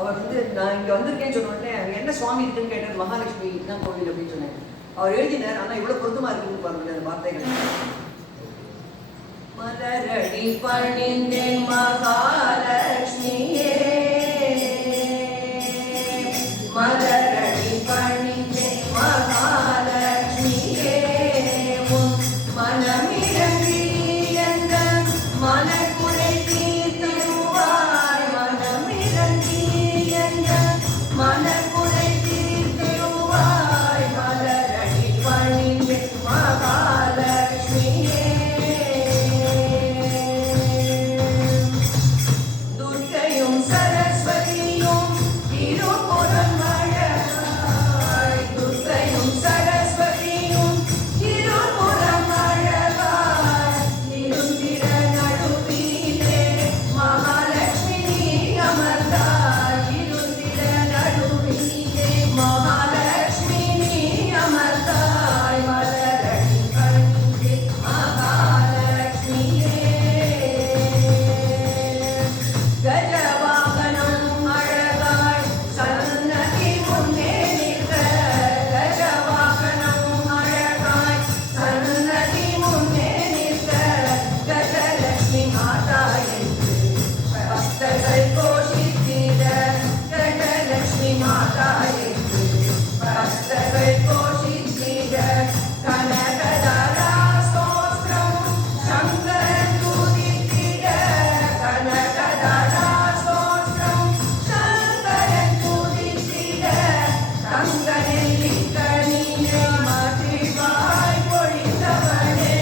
அவர் நான் இங்கே வந்திருக்கேன்னு சொன்ன உடனே என்ன சுவாமி இருக்குன்னு கேட்டார். மகாலட்சுமி தான் கோவில் அப்படின்னு சொன்னேன். அவர் எழுதினார். ஆனால் இவ்வளோ பொருத்தமாக இருக்குன்னு பாருங்க அந்த வார்த்தைகள். மலரடி பணிந்தேன் மகாலட்சுமியே, மலரடி பணிந்தேன் மகாலட்சுமியே, உன் மனமிறங்கி என்ற மனக்குறை தீர்த்திடுவாய், மனமிறங்கி என்ற மனக்குறை தீர்த்திடுவாய், மலரடி பணிந்தேன் மகாலட்சுமியே. துர்க்கையும் சரஸ்வதியும் இருபுறம் அழகாய், துர்க்கையும் சரஸ்வதியும் இருபுறம் அழகாய், இருந்திட நடுவிலே மகாலட்சுமி அமர்ந்தாய், இருந்திட நடுவிலே மகாலட்சுமி அமர்ந்தாய், மலரடி பணிந்தேன் மகாலட்சுமியே. கஜவாகனம் அழகாய் சன்னதி முன்னே நிற்க, கஜவாகனம் அழகாய் சன்னதி முன்னே நிற்க, கஜலட்சுமி மாதா என்று பக்தர்கள் கோஷித்திட, கஜலட்சுமி மாதா என்று பக்தர்கள் கோஷித்திட, கனகதாரா ஸ்தோத்திரம் சங்கரன் துதித்திட, கனகதாரா ஸ்தோத்திரம் சங்கரன் துதித்திட, தங்கநெல்லிக்கனியை மகிழ்வாய் பொழிந்தவனே,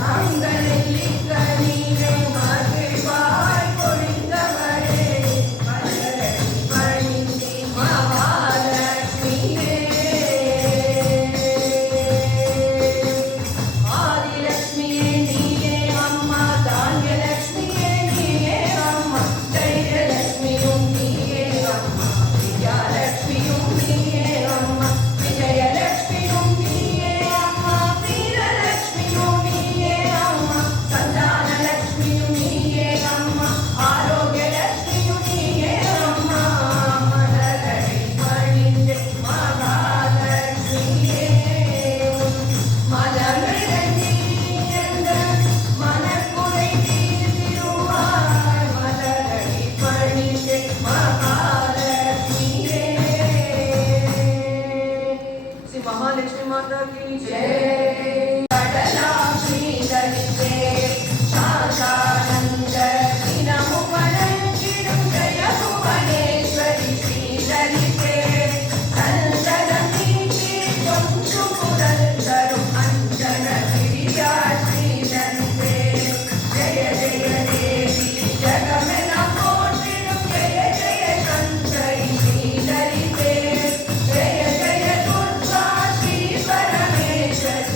தங்கநெல்லிக்கனியை மகிழ்வாய் பொழிந்தவனே, மலரடி பணிந்தேன் மகாலட்சுமியே. ஆதிலட்சுமியே நீயே அம்மா, தானியலட்சுமியே நீயே அம்மா, தைரியலட்சுமியும் நீயே அம்மா, விஜயலட்சுமியும் நீயே அம்மா, விஜயலட்சுமியும் நீயே அம்மா, வீரலட்சுமியும் நீயே அம்மா, சந்தானலட்சுமியும் நீயே அம்மா, ஆரோக்கியலட்சுமியும் நீயே அம்மா, மலரடி பணிந்தேன் மகாலட்சுமியே. மலமிறங்கி என்ற மனக்குறை தீர்த்திடுவாய், மலரடி பணிந்தேன் மகாலட்சுமியே. श्री महालक्ष्मी माता की जय। கடலாட்சி தரித்தே சாந்தானந்த தினமுபலங்கிடும் ஜெய புவனேஸ்வரி ஸ்ரீ லலிதே, சந்தனம் நீக்கி தொன்று புரல் தரும் அஞ்சன பிரியா ஸ்ரீ லலிதே, ஜெய ஜெய தேவி ஜகமெல்லாம் போற்றிடும் ஜெய ஜெய சங்கரி ஸ்ரீ லலிதே, ஜெய ஜெய துர்கா ஸ்ரீ பரமேஸ்வரி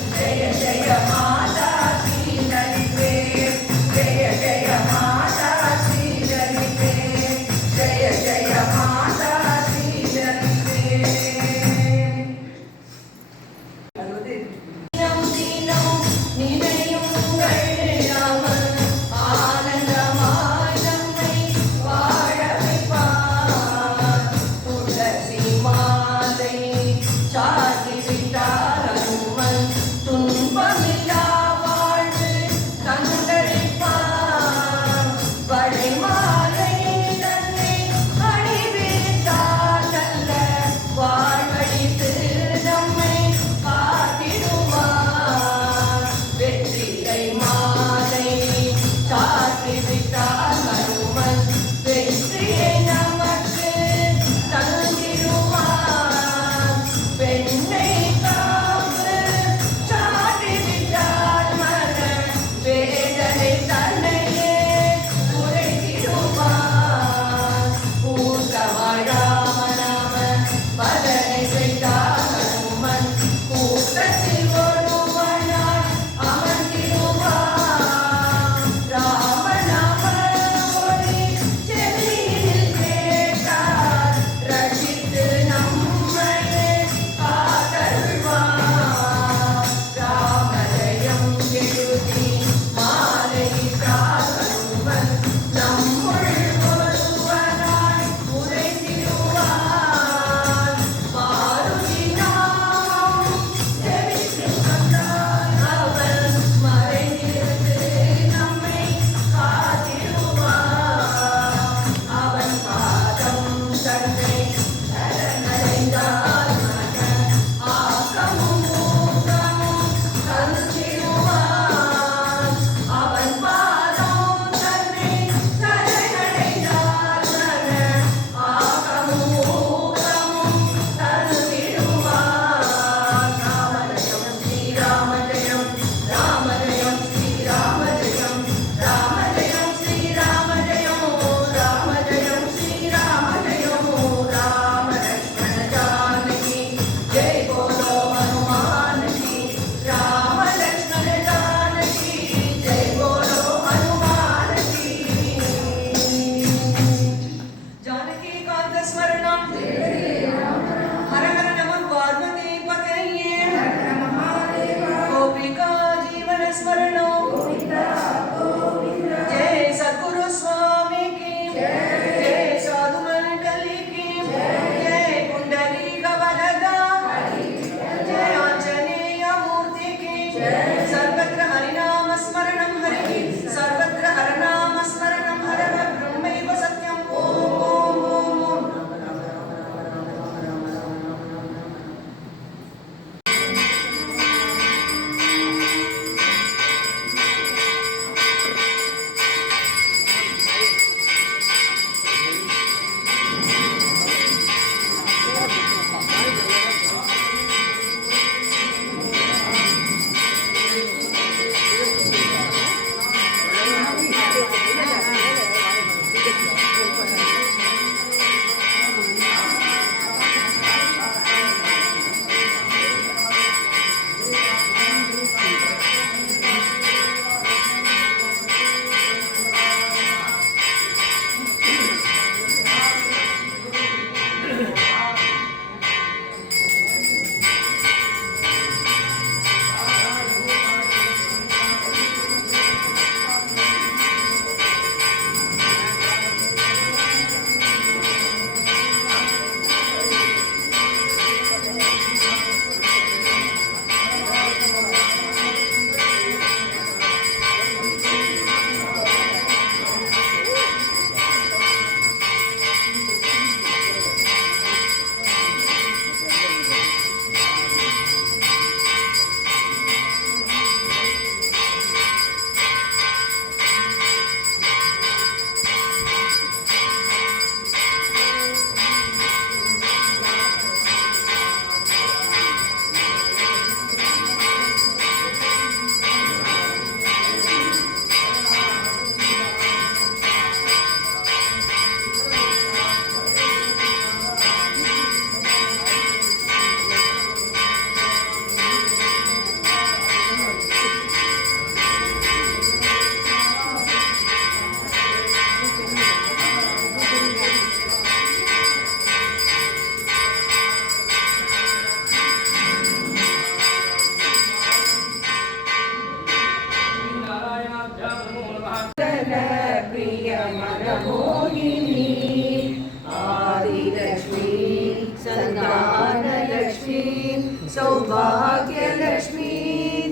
सौभाग्यलक्ष्मी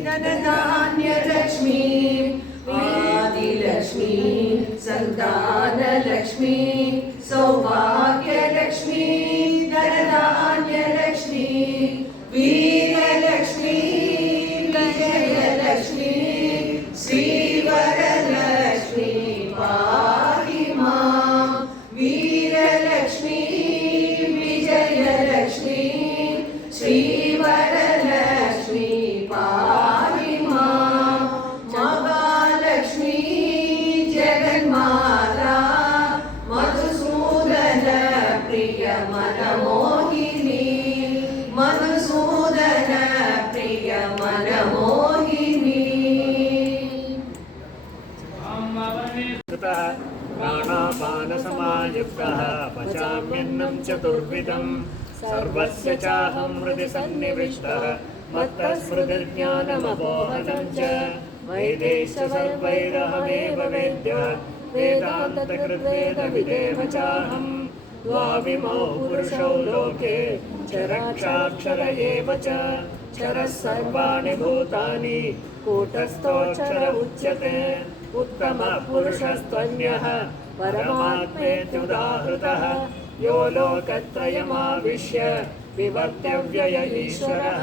धनधान्यलक्ष्मी आदिलक्ष्मी संतानलक्ष्मी सौभाग्यलक्ष्मी धनधान्यलक्ष्मी वीरलक्ष्मी विजयलक्ष्मी श्रीवरलक्ष्मी पाहि मां वीरलक्ष्मी विजयलक्ष्मी श्रीवरलक्ष्मी पाहि मां महालक्ष्मी जगन्माता मधुसूदन प्रिय मनमोहिनी मधुसूदन प्रिय मनमोहिनी प्राणापानसमायुक्तः पचाम्यन्नं चतुर्विधं सर्वस्य चाहं हृदि सन्निविष्टः मत्तस्मृतिर्ज्ञानमपोहनं च वैदेश्च सर्वैरहमेव वेद्यः वेदान्तकृद्वेदविदेव चाहं द्वाविमौ पुरुषौ लोके चरक्षाक्षर एव च क्षरः सर्वाणि भूतानि कूटस्थोऽक्षर उच्यते उत्तमः पुरुषस्त्वन्यः परमात्मेत्युदाहृतः यो लोकत्रयमाविश्य विवर्त्यव्यय ईश्वरः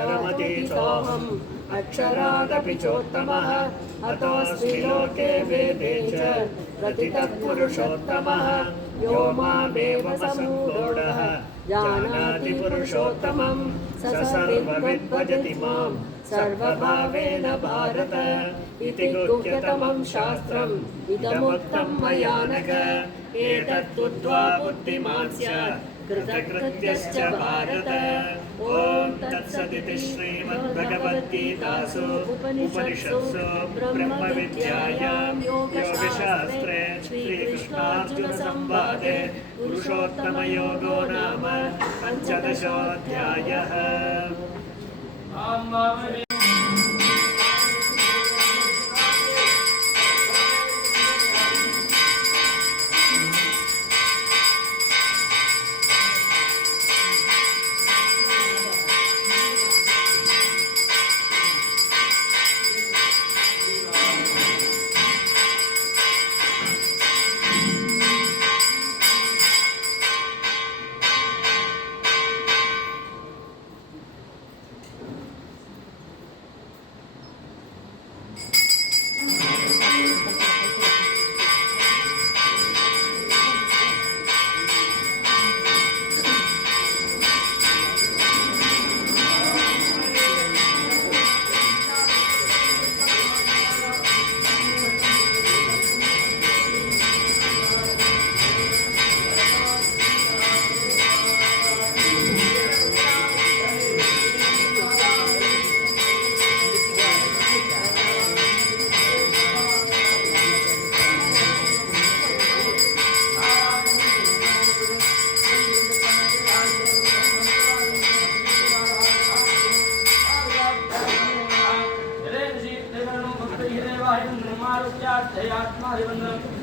यस्माक्षरमतीतोऽहम् अक्षरादपि चोत्तमः अतोऽस्मि लोके वेदे च प्रतितः पुरुषोत्तमः यो मामेव सम्पूर्णः जानाति पुरुषोत्तमं स सर्वविद् भजति मां सर्वभावेन भारत इति गुह्यतमं शास्त्रम् इदमुक्तं मया नघ एतत्तुद्ध्वा बुद्धिमान् स्यात् कृतकृत्यश्च भारत ॐ तत्सदिति श्रीमद्भगवद्गीतासु उपनिषत्सु ब्रह्मविद्यायां योगशास्त्रे श्रीकृष्णार्जुनसंवादे पुरुषोत्तमयोगो नाम पञ्चदशोऽध्यायः। निर्मारुत्यात्महरिवन्दनम्